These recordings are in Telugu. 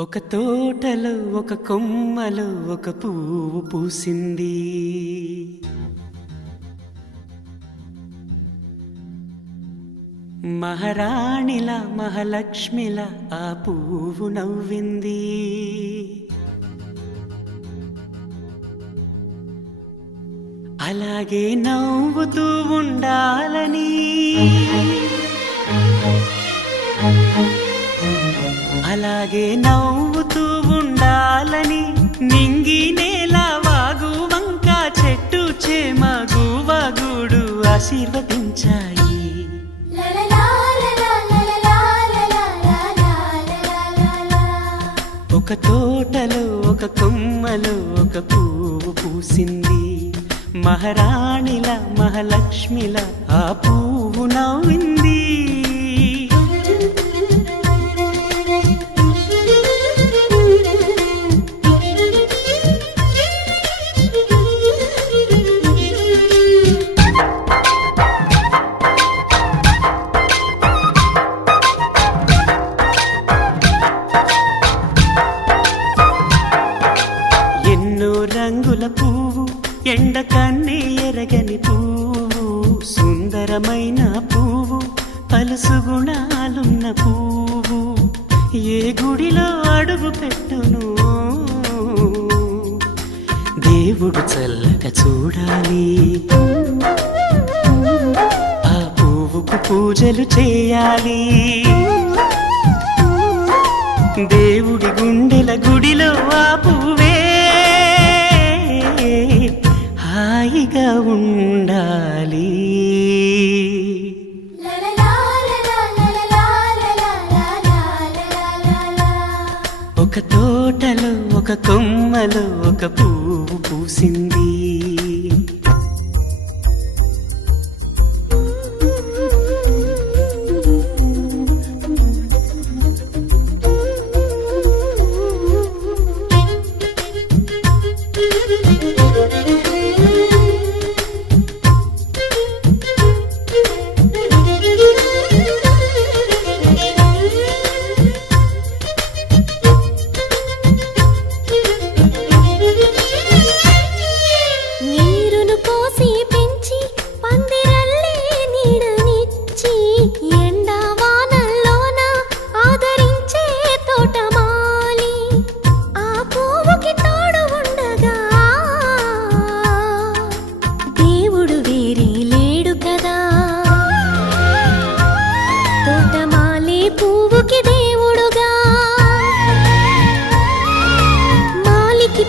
ఒక తోటలో ఒక కొమ్మలో ఒక పువ్వు పూసింది. మహారాణిల మహాలక్ష్మిల ఆ పువ్వు నవ్వింది. అలాగే నవ్వుతూ ఉండాలని, అలాగే నవ్వుతూ ఉండాలని నింగి నేల వాగు వంక చెట్టు చేమ గువగుడు ఆశీర్వదించాయి. ఒక తోటలో ఒక కొమ్మలో ఒక పువ్వు పూసింది. మహారాణిల మహాలక్ష్మిల ఆ పువ్వు నవ్వింది. రంగుల పువ్వు, ఎండ కన్నే ఎరగని పువ్వు, సుందరమైన పువ్వు, పలుసు గుణాలున్న పువ్వు, ఏ గుడిలో అడుగు పెట్టును దేవుడు చల్లగా చూడాలి. ఆ పువ్వుకు పూజలు చేయాలి. దేవుడి గుండెల గుడిలో ఆ పువ్వే హాయిగా ఉండాలి. ఒక తోటలో ఒక కొమ్మలో ఒక పువ్వు పూసింది.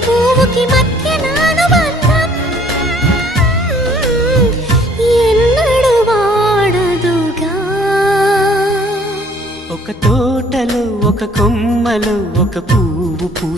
పువ్వుకి మధ్య నానుబంధం ఎన్నడు వాడదుగా. ఒక తోటలో ఒక కొమ్మలో ఒక పువ్వు పూసింది.